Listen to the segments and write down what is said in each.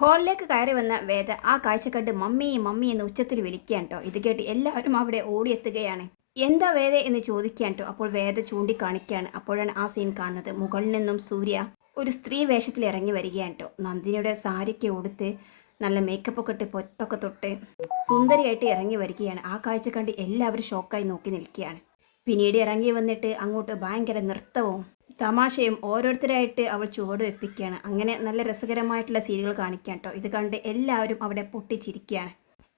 ഹാളിലേക്ക് കയറി വന്ന വേദ ആ കാഴ്ച കണ്ട് മമ്മി മമ്മി എന്ന് ഉച്ചത്തിൽ വിളിക്കുകയാണ് കേട്ടോ. ഇത് കേട്ട് എല്ലാവരും അവിടെ ഓടിയെത്തുകയാണ്. എന്താ വേദ എന്ന് ചോദിക്കുകയാണ് കേട്ടോ. അപ്പോൾ വേദ ചൂണ്ടിക്കാണിക്കുകയാണ്. അപ്പോഴാണ് ആ സീൻ കാണുന്നത്. മുകളിൽ നിന്നും സൂര്യ ഒരു സ്ത്രീ വേഷത്തിൽ ഇറങ്ങി വരികയാണ് കേട്ടോ. നന്ദിനിയുടെ സാരിക്ക് ഉടുത്ത് നല്ല മേക്കപ്പ് ഒക്കെ ഇട്ട് പൊട്ടൊക്കെ തൊട്ട് സുന്ദരിയായിട്ട് ഇറങ്ങി വരികയാണ്. ആ കാഴ്ച കണ്ട് എല്ലാവരും ഷോക്കായി നോക്കി നിൽക്കുകയാണ്. പിന്നീട് ഇറങ്ങി വന്നിട്ട് അങ്ങോട്ട് ഭയങ്കര നൃത്തവും തമാശയും ഓരോരുത്തരായിട്ട് അവൾ ചുവട് വെപ്പിക്കുകയാണ്. അങ്ങനെ നല്ല രസകരമായിട്ടുള്ള സീനുകൾ കാണിക്കാം കേട്ടോ. ഇത് കണ്ട് എല്ലാവരും അവിടെ പൊട്ടിച്ചിരിക്കുകയാണ്.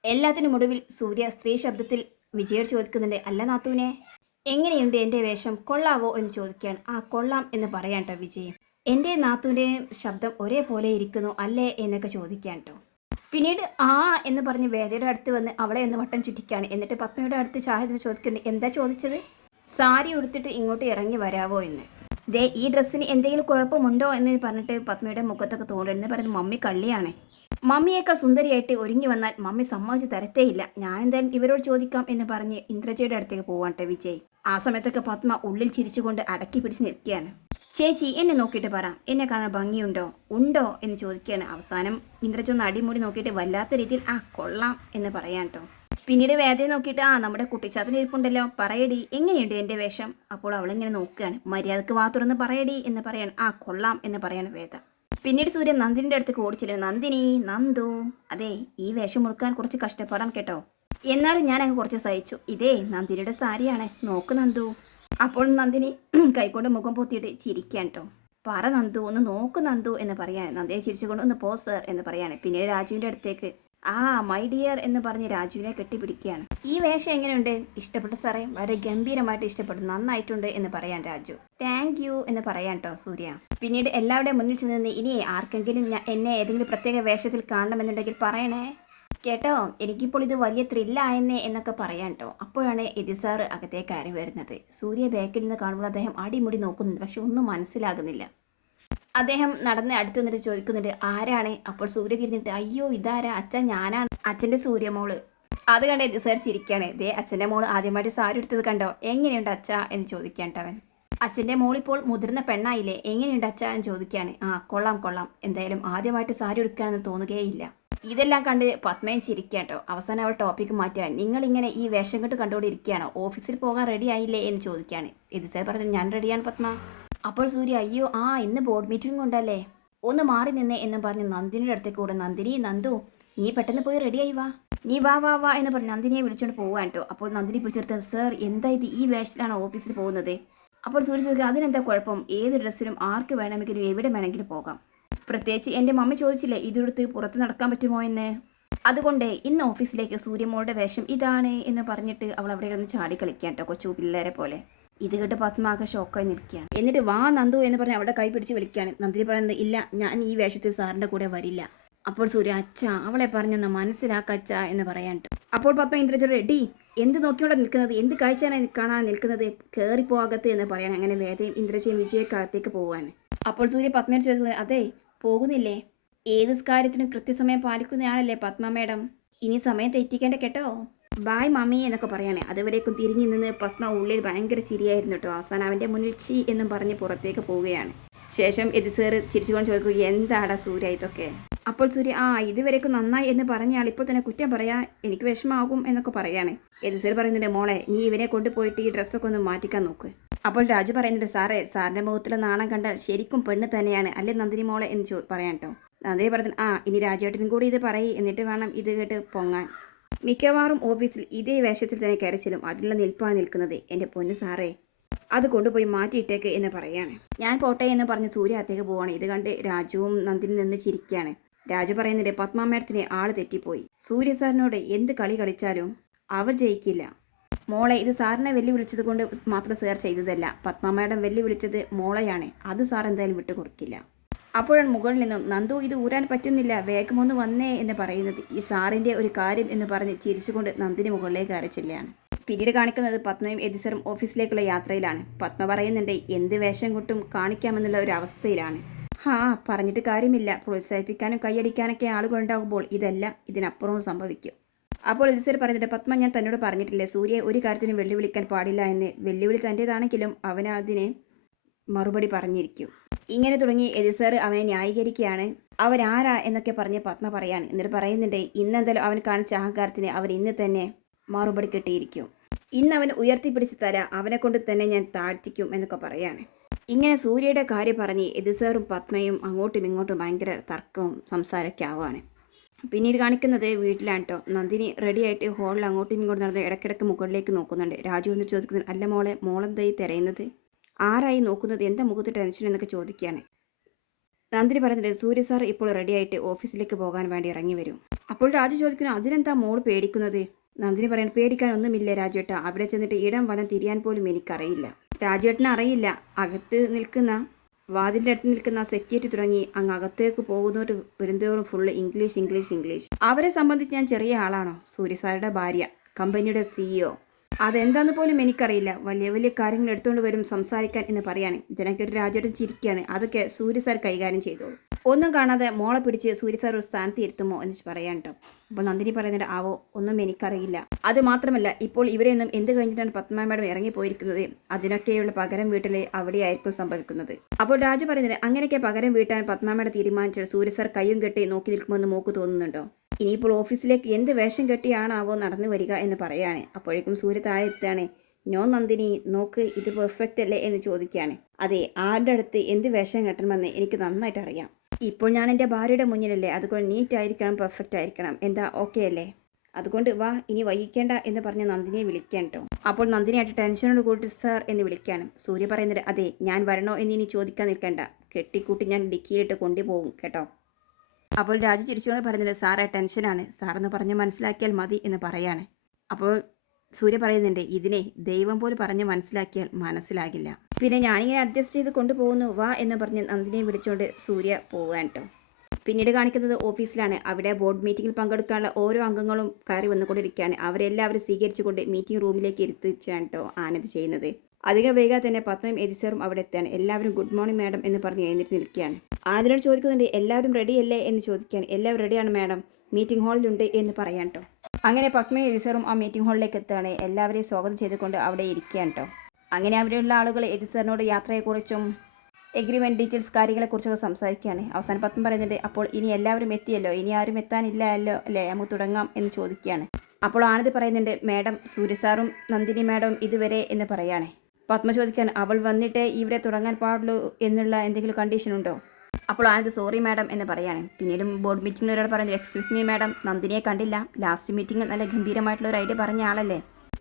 എല്ലാത്തിനും ഒടുവിൽ സൂര്യ സ്ത്രീ ശബ്ദത്തിൽ വിജയോട് ചോദിക്കുന്നുണ്ട്, അല്ല നാത്തൂനെ എങ്ങനെയുണ്ട് എൻ്റെ വേഷം, കൊള്ളാവോ എന്ന് ചോദിക്കുകയാണ്. ആ കൊള്ളാം എന്ന് പറയാം കേട്ടോ വിജയ്. എൻ്റെ നാത്തൂൻ്റെയും ശബ്ദം ഒരേപോലെ ഇരിക്കുന്നു അല്ലേ എന്നൊക്കെ ചോദിക്കാം കേട്ടോ. പിന്നീട് ആ എന്ന് പറഞ്ഞ് വേദയുടെ അടുത്ത് വന്ന് അവളെ ഒന്ന് വട്ടം ചുറ്റിക്കുകയാണ്. എന്നിട്ട് പത്മയുടെ അടുത്ത് ചാഹദിന് ചോദിക്കുന്നുണ്ട്, എന്താ ചോദിച്ചത്, സാരി ഉടുത്തിട്ട് ഇങ്ങോട്ട് ഇറങ്ങി വരാവോ എന്ന്. ദേ ഈ ഡ്രസ്സിന് എന്തെങ്കിലും കുഴപ്പമുണ്ടോ എന്ന് പറഞ്ഞിട്ട് പത്മയുടെ മുഖത്തൊക്കെ തോന്നുന്നു. പറഞ്ഞ് മമ്മി കള്ളിയാണ്, മമ്മിയേക്കാൾ സുന്ദരിയായിട്ട് ഒരുങ്ങി വന്നാൽ മമ്മി സമ്മതിച്ച് തരത്തേയില്ല, ഞാനെന്തായാലും ഇവരോട് ചോദിക്കാം എന്ന് പറഞ്ഞ് ഇന്ദ്രജയുടെ അടുത്തേക്ക് പോവാട്ടെ വിജയ്. ആ സമയത്തൊക്കെ പത്മ ഉള്ളിൽ ചിരിച്ചുകൊണ്ട് അടക്കി പിടിച്ച് നിൽക്കുകയാണ്. ചേച്ചി എന്നെ നോക്കിയിട്ട് പറ, എന്നെ കാണാൻ ഭംഗിയുണ്ടോ ഉണ്ടോ എന്ന് ചോദിക്കുകയാണ്. അവസാനം ഇന്ദ്രജ ഒന്ന് അടിമുടി നോക്കിയിട്ട് വല്ലാത്ത രീതിയിൽ ആ കൊള്ളാം എന്ന് പറയാം കേട്ടോ. പിന്നീട് വേദയെ നോക്കിയിട്ട് ആ നമ്മുടെ കുട്ടിച്ചാത്തിന് ഇരിപ്പുണ്ടല്ലോ, പറയടി എങ്ങനെയുണ്ട് എൻ്റെ വേഷം. അപ്പോൾ അവളിങ്ങനെ നോക്കുകയാണ്. മര്യാദക്ക് വാ തുറന്ന് പറയടി എന്ന് പറയാണ്. ആ കൊള്ളാം എന്ന് പറയാണ് വേദ. പിന്നീട് സൂര്യൻ നന്ദിനിയുടെ അടുത്ത് ഓടിച്ചില്ല, നന്ദിനി നന്ദു അതെ ഈ വേഷം മുറുക്കാൻ കുറച്ച് കഷ്ടപ്പെടാം കേട്ടോ, എന്നാലും ഞാൻ അങ്ങ് കുറച്ച് സഹിച്ചു. ഇതേ നന്ദിനിയുടെ സാരിയാണ്, നോക്ക് നന്ദു. അപ്പോൾ നന്ദിനി കൈകൊണ്ട് മുഖം പൊത്തിയിട്ട് ചിരിക്കാൻ കേട്ടോ. പറ നന്ദു ഒന്ന് നോക്ക് നന്ദു എന്ന് പറയാണ്. നന്ദിനി ചിരിച്ചുകൊണ്ട് ഒന്ന് പോ സർ എന്ന് പറയാണ്. പിന്നീട് രാജുവിൻ്റെ അടുത്തേക്ക് ആ മൈ ഡിയർ എന്ന് പറഞ്ഞ് രാജുവിനെ കെട്ടിപ്പിടിക്കുകയാണ്. ഈ വേഷം എങ്ങനെയുണ്ട്, ഇഷ്ടപ്പെട്ടു സാറേ, വളരെ ഗംഭീരമായിട്ട് ഇഷ്ടപ്പെട്ടു, നന്നായിട്ടുണ്ട് എന്ന് പറയാൻ രാജു. താങ്ക് യു എന്ന് പറയാൻ കേട്ടോ സൂര്യ. പിന്നീട് എല്ലാവരുടെയും മുന്നിൽ ചെന്ന് ഇനി ആർക്കെങ്കിലും എന്നെ ഏതെങ്കിലും പ്രത്യേക വേഷത്തിൽ കാണണമെന്നുണ്ടെങ്കിൽ പറയണേ കേട്ടോ, എനിക്കിപ്പോൾ ഇത് വലിയ ത്രില്ലായെന്നേ എന്നൊക്കെ പറയാൻ കേട്ടോ. അപ്പോഴാണ് എതി സാർ അകത്തേക്ക് കയറി വരുന്നത്. സൂര്യ ബാക്കിൽ നിന്ന് കാണുമ്പോൾ അദ്ദേഹം അടിമുടി നോക്കുന്നുണ്ട്, പക്ഷെ ഒന്നും മനസ്സിലാകുന്നില്ല. അദ്ദേഹം നടന്ന് അടുത്ത് വന്നിട്ട് ചോദിക്കുന്നുണ്ട്, ആരാണ്. അപ്പോൾ സൂര്യ തിരിഞ്ഞിട്ട്, അയ്യോ ഇതാരാ അച്ഛൻ, ഞാനാണ് അച്ഛൻ്റെ സൂര്യമോള്. അത് കണ്ട് എതി സാർ ചിരിക്കുകയാണ്. ദേ അച്ഛൻ്റെ മോള് ആദ്യമായിട്ട് സാരി എടുത്തത് കണ്ടോ, എങ്ങനെയുണ്ട് അച്ഛ എന്ന് ചോദിക്കാൻ അവൻ. അച്ഛൻ്റെ മോളിപ്പോൾ മുതിർന്ന പെണ്ണായില്ലേ, എങ്ങനെയുണ്ട് അച്ഛ എന്ന് ചോദിക്കുകയാണ്. ആ കൊള്ളാം കൊള്ളാം, എന്തായാലും ആദ്യമായിട്ട് സാരി എടുക്കുകയാണെന്ന് തോന്നുകയേയില്ല. ഇതെല്ലാം കണ്ട് പത്മയും ചിരിക്കാട്ടോ. അവസാനം അവൾ ടോപ്പിക്ക് മാറ്റുകയാണ്. നിങ്ങളിങ്ങനെ ഈ വേഷം കെട്ട് കണ്ടുകൊണ്ടിരിക്കുകയാണോ, ഓഫീസിൽ പോകാൻ റെഡി ആയില്ലേ എന്ന് ചോദിക്കുകയാണ്. എതി സാർ പറഞ്ഞു, ഞാൻ റെഡിയാണ് പത്മ. അപ്പോൾ സൂര്യ, അയ്യോ ആ ഇന്ന് ബോർഡ് മീറ്റിംഗ് ഉണ്ടല്ലേ, ഒന്ന് മാറി നിന്നേ എന്നും പറഞ്ഞ് നന്ദിനിയുടെ അടുത്തേക്ക് കൂടെ, നന്ദിനി നന്ദു നീ പെട്ടെന്ന് പോയി റെഡിയായി വാ, നീ വാ വാ വാ എന്ന് പറഞ്ഞ് നന്ദിനിയെ വിളിച്ചുകൊണ്ട് പോകാൻ കേട്ടോ. അപ്പോൾ നന്ദിനി പിടിച്ചെടുത്ത, സർ എന്താ ഇത്, ഈ വേഷത്തിലാണ് ഓഫീസിൽ പോകുന്നത്. അപ്പോൾ സൂര്യ ചോദിക്കുക, അതിനെന്താ കുഴപ്പം, ഏത് ഡ്രസ്സിലും ആർക്ക് വേണമെങ്കിലും എവിടെ വേണമെങ്കിലും പോകാം, പ്രത്യേകിച്ച് എൻ്റെ മമ്മി ചോദിച്ചില്ലേ ഇതെടുത്ത് പുറത്ത് നടക്കാൻ പറ്റുമോ എന്ന്, അതുകൊണ്ട് ഇന്ന് ഓഫീസിലേക്ക് സൂര്യമോളുടെ വേഷം ഇതാണ് എന്ന് പറഞ്ഞിട്ട് അവൾ അവിടെ കിടന്ന് ചാടി കളിക്കാൻ കേട്ടോ, കൊച്ചു പിള്ളേരെ പോലെ. ഇത് കേട്ട് പത്മാകെ ഷോക്കായി നിൽക്കുകയാണ്. എന്നിട്ട് വാ നന്ദു എന്ന് പറഞ്ഞ് അവിടെ കൈ പിടിച്ച് വിളിക്കുകയാണ്. നന്ദിനി പറയുന്നത്, ഇല്ല ഞാൻ ഈ വേഷത്തിൽ സാറിൻ്റെ കൂടെ വരില്ല. അപ്പോൾ സൂര്യ, അച്ഛ അവളെ പറഞ്ഞൊന്ന് മനസ്സിലാക്കച്ച എന്ന് പറയാൻ. അപ്പോൾ പത്മ ഇന്ദ്രജോട്, റെഡി എന്ത് നോക്കിയോടെ നിൽക്കുന്നത്, എന്ത് കാഴ്ചയാണ് കാണാൻ നിൽക്കുന്നത്, കയറിപ്പോകത്ത് എന്ന് പറയണം. അങ്ങനെ വേദയും ഇന്ദ്രജയും വിജയക്കകത്തേക്ക് പോവുകയാണ്. അപ്പോൾ സൂര്യ പത്മയോട് ചോദിക്കുന്നത്, അതെ പോകുന്നില്ലേ, ഏത് കാര്യത്തിനും കൃത്യസമയം പാലിക്കുന്നയാളല്ലേ പത്മ മേഡം, ഇനി സമയം തെറ്റിക്കേണ്ട കേട്ടോ, ബായ് മമ്മി എന്നൊക്കെ പറയണേ. അതുവരേക്കും തിരിഞ്ഞു നിന്ന് പത്മ ഉള്ളിൽ ഭയങ്കര ചിരിയായിരുന്നു കേട്ടോ. അവസാനം അവൻ്റെ മുന്നിൽ ചീ എന്നും പറഞ്ഞ് പുറത്തേക്ക് പോവുകയാണ്. ശേഷം എതി സാർ ചിരിച്ചുകൊണ്ട് ചോദിക്കും, എന്താടാ സൂര്യ ഇതൊക്കെ. അപ്പോൾ സൂര്യ, ആ ഇതുവരേക്കും നന്നായി എന്ന് പറഞ്ഞാൽ ഇപ്പോൾ തന്നെ കുറ്റം പറയാ, എനിക്ക് വിഷമാകും എന്നൊക്കെ പറയാണ്. എതി സാർ പറയുന്നുണ്ട്, മോളെ നീ ഇവനെ കൊണ്ടുപോയിട്ട് ഈ ഡ്രസ്സൊക്കെ ഒന്ന് മാറ്റിക്കാൻ നോക്ക്. അപ്പോൾ രാജു പറയുന്നുണ്ട്, സാറേ സാറിൻ്റെ മുഖത്തിലെ നാണം കണ്ടാൽ ശരിക്കും പെണ്ണ് തന്നെയാണ് അല്ലേ നന്ദിനി മോളെ എന്ന് പറയാൻ കേട്ടോ. നന്ദിനി പറഞ്ഞു, ആ ഇനി രാജുവേട്ടനും കൂടി ഇത് പറയും, എന്നിട്ട് വേണം ഇത് കേട്ട് പൊങ്ങാൻ. മിക്കവാറും ഓഫീസിൽ ഇതേ വേഷത്തിൽ തന്നെ കയറി ചെല്ലും, അതിനുള്ള നിൽപ്പാണ് നിൽക്കുന്നത്, എൻ്റെ പൊന്നു സാറേ അത് കൊണ്ടുപോയി മാറ്റിയിട്ടേക്ക് എന്ന് പറയാണ്. ഞാൻ പോട്ടെ എന്ന് പറഞ്ഞ് സൂര്യ അകത്തേക്ക് പോവാണ്. ഇത് കണ്ട് രാജുവും നന്ദിനി നിന്ന് ചിരിക്കുകയാണ്. രാജു പറയുന്നുണ്ട്, പത്മ മേഡത്തിന് ആള് തെറ്റിപ്പോയി, സൂര്യ സാറിനോട് എന്ത് കളി കളിച്ചാലും അവർ ജയിക്കില്ല. മോളെ ഇത് സാറിനെ വെല്ലുവിളിച്ചത് കൊണ്ട് മാത്രം സാർ ചെയ്തതല്ല, പത്മ മേഡം വെല്ലുവിളിച്ചത് മോളെയാണ്, അത് സാർ എന്തായാലും വിട്ടുകൊടുക്കില്ല. അപ്പോഴാണ് മുകളിൽ നിന്നും, നന്ദു ഇത് ഊരാൻ പറ്റുന്നില്ല, വേഗമൊന്ന് വന്നേ എന്ന് പറയുന്നത്. ഈ സാറിൻ്റെ ഒരു കാര്യം എന്ന് പറഞ്ഞ് ചിരിച്ചുകൊണ്ട് നന്ദിനി മുകളിലേക്ക് കയറി ചെല്ലുകയാണ്. പിന്നീട് കാണിക്കുന്നത് പത്മയും എതിസറും ഓഫീസിലേക്കുള്ള യാത്രയിലാണ്. പത്മ പറയുന്നുണ്ട്, എന്ത് വേഷം കൊണ്ടും കാണിക്കാമെന്നുള്ള ഒരു അവസ്ഥയിലാണ്. പറഞ്ഞിട്ട് കാര്യമില്ല, പ്രോത്സാഹിപ്പിക്കാനും കൈയടിക്കാനൊക്കെ ആളുകളുണ്ടാകുമ്പോൾ ഇതല്ല ഇതിനപ്പുറവും സംഭവിക്കും. അപ്പോൾ എതിസർ പറയുന്നുണ്ട്, പത്മ ഞാൻ തന്നോട് പറഞ്ഞിട്ടില്ലേ സൂര്യ ഒരു കാര്യത്തിനും വെല്ലുവിളിക്കാൻ പാടില്ല എന്ന്, വെല്ലുവിളി തൻ്റേതാണെങ്കിലും അവനതിനെ മറുപടി പറഞ്ഞിരിക്കും. ഇങ്ങനെ തുടങ്ങി എതി സാർ അവനെ ന്യായീകരിക്കുകയാണ്. അവരാരാ എന്നൊക്കെ പറഞ്ഞ് പത്മ പറയാണ്. എന്നിട്ട് പറയുന്നുണ്ട് ഇന്നെന്തായാലും അവൻ കാണിച്ച അഹങ്കാരത്തിന് അവൻ ഇന്ന് തന്നെ മറുപടി കിട്ടിയിരിക്കും. ഇന്ന് അവൻ ഉയർത്തിപ്പിടിച്ച് തല അവനെ കൊണ്ട് തന്നെ ഞാൻ താഴ്ത്തിക്കും എന്നൊക്കെ പറയാണ്. ഇങ്ങനെ സൂര്യയുടെ കാര്യം പറഞ്ഞ് എതിസാറും പത്മയും അങ്ങോട്ടും ഇങ്ങോട്ടും ഭയങ്കര തർക്കവും സംസാരമൊക്കെ ആവുകയാണ്. പിന്നീട് കാണിക്കുന്നത് വീട്ടിലാണ് കേട്ടോ. നന്ദിനി റെഡിയായിട്ട് ഹോളിൽ അങ്ങോട്ടും ഇങ്ങോട്ടും നടന്ന് ഇടയ്ക്കിടയ്ക്ക് മുകളിലേക്ക് നോക്കുന്നുണ്ട്. രാജു എന്ന് ചോദിക്കുന്നത് അല്ല മോളെന്തായി തിരയുന്നത്, ആരായി നോക്കുന്നത്, എന്താ മുഖത്ത് ടെൻഷൻ എന്നൊക്കെ ചോദിക്കുകയാണ്. നന്ദിനി പറയുന്നത് സൂര്യ സാർ ഇപ്പോൾ റെഡിയായിട്ട് ഓഫീസിലേക്ക് പോകാൻ വേണ്ടി ഇറങ്ങി വരും. അപ്പോൾ രാജു ചോദിക്കുന്നു അതിനെന്താ മോൾ പേടിക്കുന്നത്. നന്ദിനി പറയാൻ പേടിക്കാനൊന്നുമില്ല രാജുവേട്ട, അവിടെ ചെന്നിട്ട് ഇടം വലം തിരിയാൻ പോലും എനിക്കറിയില്ല. രാജുവേട്ടന് അറിയില്ല, അകത്ത് നിൽക്കുന്ന വാതിലിൻ്റെ അടുത്ത് നിൽക്കുന്ന സെക്യൂരിറ്റി തുടങ്ങി അങ്ങ് അകത്തേക്ക് പോകുന്നവർ വരുന്നതോറും ഫുള്ള് ഇംഗ്ലീഷ്. അവരെ സംബന്ധിച്ച് ഞാൻ ചെറിയ ആളാണോ, സൂര്യ സാറുടെ ഭാര്യ, കമ്പനിയുടെ CEO. അതെന്താന്ന് പോലും എനിക്കറിയില്ല, വലിയ വലിയ കാര്യങ്ങൾ എടുത്തുകൊണ്ട് വരും സംസാരിക്കാൻ എന്ന് പറയാണ്. ഇതിനൊക്കെ രാജുവേട്ടൻ ചിരിക്കുകയാണ്. അതൊക്കെ സൂര്യ സാർ കൈകാര്യം ചെയ്തോളൂ. ഒന്നും കാണാതെ മോളെ പിടിച്ച് സൂര്യ സാർ ഒരു സ്ഥാനത്ത് ഇരുത്തുമോ എന്ന് പറയാൻ കേട്ടോ. അപ്പോൾ നന്ദിനി പറയുന്നത് ആവോ ഒന്നും എനിക്കറിയില്ല. അത് മാത്രമല്ല ഇപ്പോൾ ഇവരെയൊന്നും എന്ത് കഴിഞ്ഞിട്ടാണ് പത്മ മാഡം ഇറങ്ങിപ്പോയിരിക്കുന്നത്, അതിനൊക്കെയുള്ള പകരം വീട്ടിൽ അവിടെയായിരിക്കും സംഭവിക്കുന്നത്. അപ്പോൾ രാജു പറയുന്നത് അങ്ങനെയൊക്കെ പകരം വീട്ടാൻ പത്മ മാഡം തീരുമാനിച്ചാൽ സൂര്യ സാർ കയ്യും കെട്ടി നോക്കി നിൽക്കുമെന്ന് മോക്ക് തോന്നുന്നുണ്ടോ. ഇനിയിപ്പോൾ ഓഫീസിലേക്ക് എന്ത് വേഷം കെട്ടിയാണാവോ നടന്നു വരിക എന്ന് പറയാണ്. അപ്പോഴേക്കും സൂര്യ താഴെ എത്താണ്. നോ നന്ദിനി നോക്ക്, ഇത് പെർഫെക്റ്റ് അല്ലേ എന്ന് ചോദിക്കുകയാണ്. അതെ, ആരുടെ അടുത്ത് എന്ത് വേഷം കെട്ടണമെന്ന് എനിക്ക് നന്നായിട്ട് അറിയാം. ഇപ്പോൾ ഞാൻ എൻ്റെ ഭാര്യയുടെ മുന്നിലല്ലേ, അതുകൊണ്ട് നീറ്റ് ആയിരിക്കണം, പെർഫെക്റ്റ് ആയിരിക്കണം. എന്താ ഓക്കെ അല്ലേ, അതുകൊണ്ട് വാ ഇനി വൈകിക്കേണ്ട എന്ന് പറഞ്ഞ് നന്ദിനിയെ വിളിക്കാൻ കേട്ടോ. അപ്പോൾ നന്ദിനിയായിട്ട് ടെൻഷനോട് കൂട്ടി സാർ എന്ന് വിളിക്കാണ്. സൂര്യ പറയുന്നത് അതെ ഞാൻ വരണോ എന്ന് ഇനി ചോദിക്കാൻ നിൽക്കേണ്ട, കെട്ടിക്കൂട്ടി ഞാൻ ഡിക്കിയിലിട്ട് കൊണ്ടുപോകും കേട്ടോ. അപ്പോൾ രാജു ചിരിച്ചുകൊണ്ട് പറയുന്നത് സാറേ ടെൻഷനാണ്, സാറെന്ന് പറഞ്ഞ് മനസ്സിലാക്കിയാൽ മതി എന്ന് പറയാണ്. അപ്പോൾ സൂര്യ പറയുന്നുണ്ട് ഇതിനെ ദൈവം പോലും പറഞ്ഞ് മനസ്സിലാക്കിയാൽ മനസ്സിലാകില്ല, പിന്നെ ഞാനിങ്ങനെ അഡ്ജസ്റ്റ് ചെയ്ത് കൊണ്ടുപോകുന്നു വാ എന്ന് പറഞ്ഞ് നന്ദിനിയെ വിളിച്ചുകൊണ്ട് സൂര്യ പോവുകയാണ് കേട്ടോ. പിന്നീട് കാണിക്കുന്നത് ഓഫീസിലാണ്. അവിടെ ബോർഡ് മീറ്റിങ്ങിൽ പങ്കെടുക്കാനുള്ള ഓരോ അംഗങ്ങളും കയറി വന്നുകൊണ്ടിരിക്കുകയാണ്. അവരെല്ലാവരും സ്വീകരിച്ചുകൊണ്ട് മീറ്റിംഗ് റൂമിലേക്ക് ഇരുത്തിച്ചാണ് കേട്ടോ ആനന്ദ് ചെയ്യുന്നത്. അധികം വൈകാതെ തന്നെ പത്മയും എതിസാറും അവിടെ എത്തുകയാണ്. എല്ലാവരും ഗുഡ് മോർണിംഗ് മാഡം എന്ന് പറഞ്ഞ് എഴുന്നേറ്റ് നിൽക്കുകയാണ്. ആനന്ദിനോട് ചോദിക്കുന്നുണ്ട് എല്ലാവരും റെഡിയല്ലേ എന്ന് ചോദിക്കുകയാണ്. എല്ലാവരും റെഡിയാണ് മാഡം, മീറ്റിംഗ് ഹാളിലുണ്ട് എന്ന് പറയാൻ കേട്ടോ. അങ്ങനെ പത്മയും എതിസാറും ആ മീറ്റിംഗ് ഹാളിലേക്ക് എത്തുകയാണ്. എല്ലാവരെയും സ്വാഗതം ചെയ്തുകൊണ്ട് അവിടെ ഇരിക്കുകയാണ് കേട്ടോ. അങ്ങനെ അവിടെയുള്ള ആളുകൾ എതിസാറിനോട് യാത്രയെക്കുറിച്ചും എഗ്രിമെൻറ്റ് ഡീറ്റെയിൽസ് കാര്യങ്ങളെക്കുറിച്ചൊക്കെ സംസാരിക്കുകയാണ്. അവസാനം പത്മ പറയുന്നുണ്ട് അപ്പോൾ ഇനി എല്ലാവരും എത്തിയല്ലോ, ഇനി ആരും എത്താനില്ലല്ലോ അല്ലേ, നമുക്ക് തുടങ്ങാം എന്ന് ചോദിക്കുകയാണ്. അപ്പോൾ ആനന്ദ് പറയുന്നുണ്ട് മാഡം സൂര്യ സാറും നന്ദിനി മാഡം ഇതുവരെ എന്ന് പറയാണ്. പത്മ ചോദിക്കുകയാണ് അവൾ വന്നിട്ടേ ഇവിടെ തുടങ്ങാൻ പാടുള്ളൂ എന്നുള്ള എന്തെങ്കിലും കണ്ടീഷൻ ഉണ്ടോ. അപ്പോൾ ആനന്ദ് സോറി മാഡം എന്ന് പറയാണ്. പിന്നീട് ബോർഡ് മീറ്റിംഗിൽ ഒരാൾ പറയുന്നത് എക്സ്ക്യൂസ് മീ മാഡം, നന്ദിനിയെ കണ്ടില്ല, ലാസ്റ്റ് മീറ്റിംഗിൽ നല്ല ഗംഭീരമായിട്ടുള്ള ഒരു ഐഡിയ പറഞ്ഞ ആളല്ലേ.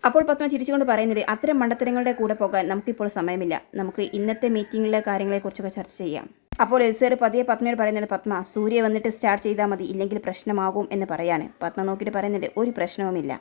അപ്പോൾ പത്മ ചിരിച്ചുകൊണ്ട് പറയുന്നത് അത്തരം മണ്ടത്തരങ്ങളുടെ കൂടെ പോകാൻ നമുക്കിപ്പോൾ സമയമില്ല, നമുക്ക് ഇന്നത്തെ മീറ്റിംഗിലെ കാര്യങ്ങളെക്കുറിച്ചൊക്കെ ചർച്ച ചെയ്യാം. അപ്പോൾ എസ്സർ പതിയെ പത്മയോട് പറയുന്നത് പത്മ സൂര്യ വന്നിട്ട് സ്റ്റാർട്ട് ചെയ്താൽ മതി, ഇല്ലെങ്കിൽ പ്രശ്നമാകും എന്ന് പറയാണ്. പത്മ നോക്കിയിട്ട് പറയുന്നുണ്ട് ഒരു പ്രശ്നവുമില്ല,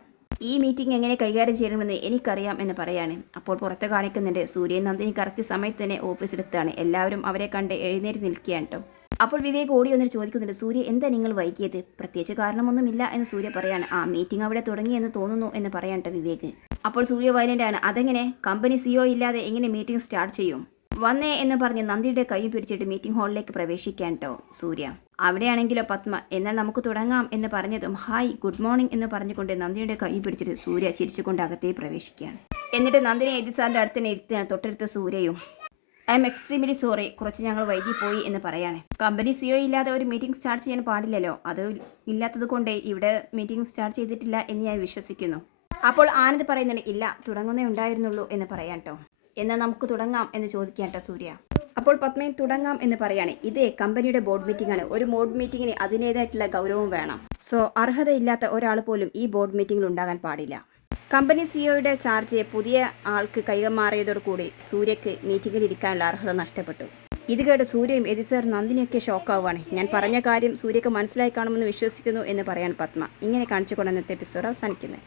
ഈ മീറ്റിംഗ് എങ്ങനെ കൈകാര്യം ചെയ്യണമെന്ന് എനിക്കറിയാം എന്ന് പറയാണ്. അപ്പോൾ പുറത്ത് കാണിക്കുന്നുണ്ട് സൂര്യൻ നന്ദിനി കറക്റ്റ് സമയത്ത് തന്നെ ഓഫീസിലെത്താണ്. എല്ലാവരും അവരെ കണ്ട് എഴുന്നേറ്റ് നിൽക്കുകയാണ് കേട്ടോ. അപ്പോൾ വിവേക് ഓടി വന്നിട്ട് ചോദിക്കുന്നുണ്ട് സൂര്യ എന്താ നിങ്ങൾ വൈകിയത്. പ്രത്യേകിച്ച് കാരണമൊന്നുമില്ല എന്ന് സൂര്യ പറയാണ്. ആ മീറ്റിംഗ് അവിടെ തുടങ്ങിയെന്ന് തോന്നുന്നു എന്ന് പറയാൻ കേട്ടോ വിവേക്. അപ്പോൾ സൂര്യ വയലൻ്റാണ്. അതെങ്ങനെ, കമ്പനി CEO ഇല്ലാതെ എങ്ങനെ മീറ്റിംഗ് സ്റ്റാർട്ട് ചെയ്യും. വന്നേ എന്ന് പറഞ്ഞ് നന്ദിയുടെ കൈ പിടിച്ചിട്ട് മീറ്റിംഗ് ഹാളിലേക്ക് പ്രവേശിക്കാൻ കേട്ടോ സൂര്യ. അവിടെയാണെങ്കിലോ പത്മ എന്നാൽ നമുക്ക് തുടങ്ങാം എന്ന് പറഞ്ഞതും ഹായ് ഗുഡ് മോർണിംഗ് എന്ന് പറഞ്ഞുകൊണ്ട് നന്ദിയുടെ കൈ പിടിച്ചിട്ട് സൂര്യ ചിരിച്ചുകൊണ്ട് അകത്തേക്ക് പ്രവേശിക്കുകയാണ്. എന്നിട്ട് നന്ദിനെ എതിസാറിൻ്റെ അടുത്ത് ഇരുത്തുകയാണ്. തൊട്ടടുത്ത സൂര്യയും ഐ എം എക്സ്ട്രീംലി സോറി, കുറച്ച് ഞങ്ങൾ വൈകിപ്പോയി എന്ന് പറയാണ്. കമ്പനി CEO ഇല്ലാതെ ഒരു മീറ്റിംഗ് സ്റ്റാർട്ട് ചെയ്യാൻ പാടില്ലല്ലോ, അത് ഇല്ലാത്തത് കൊണ്ട് ഇവിടെ മീറ്റിംഗ് സ്റ്റാർട്ട് ചെയ്തിട്ടില്ല എന്ന് ഞാൻ വിശ്വസിക്കുന്നു. അപ്പോൾ ആനന്ദ് പറയുന്നുണ്ട് ഇല്ല തുടങ്ങുന്നേ ഉണ്ടായിരുന്നുള്ളൂ എന്ന് പറയാൻ കേട്ടോ. എന്നാൽ നമുക്ക് തുടങ്ങാം എന്ന് ചോദിക്കാൻ കേട്ടോ സൂര്യ. അപ്പോൾ പത്മയും തുടങ്ങാം എന്ന് പറയാണ്. ഇതേ കമ്പനിയുടെ ബോർഡ് മീറ്റിംഗ് ആണ്, ഒരു ബോർഡ് മീറ്റിങ്ങിന് അതിൻ്റേതായിട്ടുള്ള ഗൗരവം വേണം. സോ അർഹതയില്ലാത്ത ഒരാൾ പോലും ഈ ബോർഡ് മീറ്റിംഗിൽ ഉണ്ടാകാൻ പാടില്ല. കമ്പനി CEOയുടെ ചാർജ് പുതിയ ആൾക്ക് കൈമാറിയതോടുകൂടി സൂര്യക്ക് മീറ്റിംഗിൽ ഇരിക്കാനുള്ള അർഹത നഷ്ടപ്പെട്ടു. ഇത് കേട്ട് സൂര്യയും എതിസാർ നന്ദിനിയൊക്കെ ഷോക്കാവുകയാണ്. ഞാൻ പറഞ്ഞ കാര്യം സൂര്യക്ക് മനസ്സിലായി കാണുമെന്ന് വിശ്വസിക്കുന്നു എന്ന് പറയാൻ പത്മ. ഇങ്ങനെ കാണിച്ചുകൊണ്ട് ഇന്നത്തെ എപ്പിസോഡ് അവസാനിക്കുന്നത്.